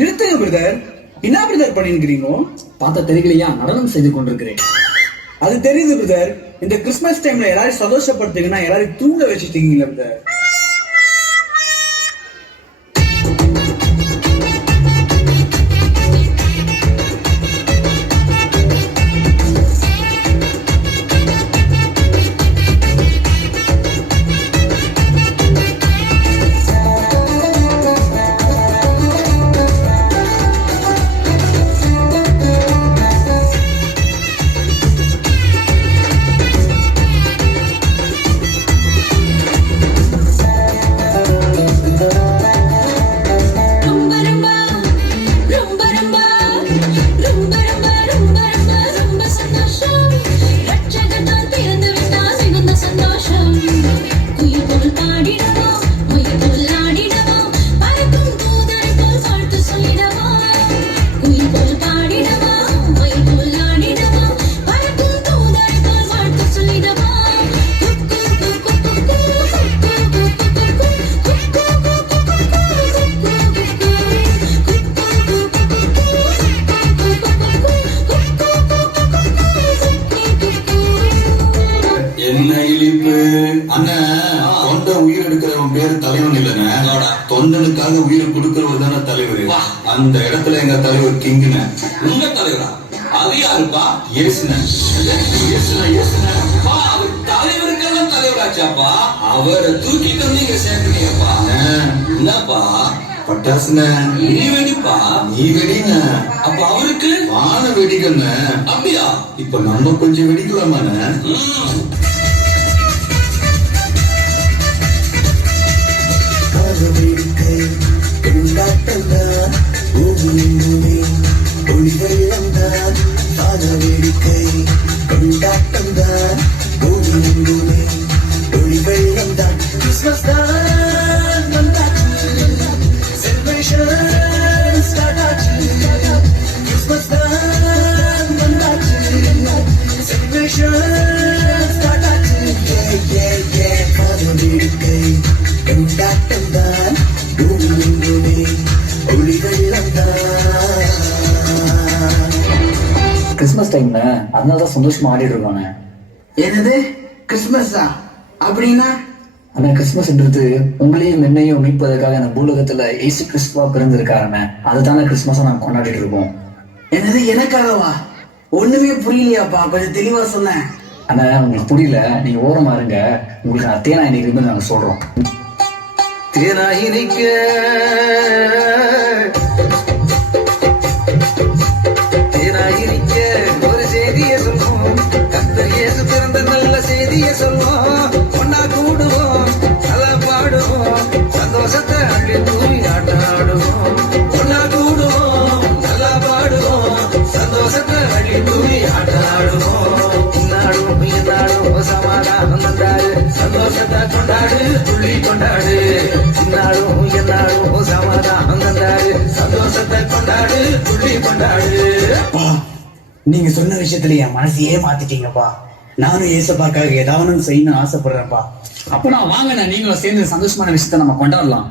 நிறுத்துங்க பிரதர். என்ன பிரதர் பண்ணிருக்கிறீங்க? பார்த்த தெரியலையா? நடனம் செய்து கொண்டிருக்கிறேன். அது தெரியுது பிரதர். இந்த கிறிஸ்துமஸ் டைம்ல எல்லாரும் சந்தோஷப்படுத்தீங்கன்னா எல்லாரும் தூங்க வச்சுட்டீங்களா பிரதர்? என்ன இழிப்பு அண்ணன். தொண்டை உயிர் எடுக்கிறவன் பேரு தலைவன் இல்லைன்னு, தொண்டனுக்காக உயிர் கொடுக்கிறவர் தானே தலைவர். அந்த இடத்துல எங்க தலைவர் கிங்குன. உங்க தலைவரா? அது யாருப்பா? ஏசுன தலைவருக்கெல்லாம் தலைவராச்சாப்பா. அவரை தூக்கிட்டு வந்து இங்க சேர்க்கிறீங்கப்பா. என்னப்பா? பட்டாசுன நீ வெடிப்பா. நீ வெடின. அப்ப அவருக்கு வான வெடிக்கண்ண. அப்படியா? இப்ப நம்ம கொஞ்சம் வெடிக்கலாமான? கிறிஸ்மஸ் தான் வந்தாச்சு, செலிப்ரேஷன் ஸ்டார்ட் ஆச்சு. கிறிஸ்மஸ் தான் வந்தாச்சு, செலிப்ரேஷன் ஸ்டார்ட் ஆச்சு. கொண்டாட்டம் தான், பூமியெங்குமே ஒளி வெள்ளம் தான். கிறிஸ்துமஸ் டைம்ல அதனாலதான் சந்தோஷமா ஆடிட்டு இருக்கானே. என்னது கிறிஸ்துமஸா? அப்படின்னா ஆனா கிறிஸ்துமஸ்ன்றது உங்களையும் என்னையும் மீட்பதற்காக அந்த பூலகத்துல இயேசு கிறிஸ்துவா பிறந்திருக்காருன்னு அதுதானே கிறிஸ்துமஸா நாங்க கொண்டாடிட்டு இருக்கோம். என்னது எனக்காகவா? ஒண்ணுமே புரியலையாப்பா, கொஞ்சம் தெளிவா சொன்னேன். ஆனா உங்களுக்கு புரியல, நீங்க ஓரமா இருங்க. உங்களுக்கு அத்தையா நான் இன்னைக்கு இருந்து நாங்க சொல்றோம். தேனாயினிக்க ஒரு செய்தியை சொல்லுவோம். கர்த்தர் இயேசு பிறந்த நல்ல செய்தியை சொல்லுவோம். ஒன்னா கூடுவோம், நல்லா பாடுவோம், சந்தோஷத்தை அள்ளி தூவி ஆட்டாடுவோம். ஒன்னா கூடுவோம், நல்லா பாடுவோம், சந்தோஷத்தை அள்ளி தூவி ஆட்டாடுவோம். இந்நாடும் இந்நாடும் சமாதானம் வந்தாரு, சந்தோஷத்தை கொண்டாடு, துள்ளி கொண்டாடு. இந்நாடும் எந்நாடும் சமாதானம் வந்தாரு, சந்தோஷத்தை கொண்டாடு, துள்ளி கொண்டாடு. நீங்க சொன்ன விஷயத்துல என் மனசையே மாத்திட்டீங்கப்பா. நானும் ஏசப்பாக்காக ஏதாவது செய்யணும்னு ஆசைப்படுறேன்ப்பா. அப்ப நான் வாங்க, நீங்களும் சேர்ந்து சந்தோஷமான விஷயத்த நம்ம கொண்டாடலாம்.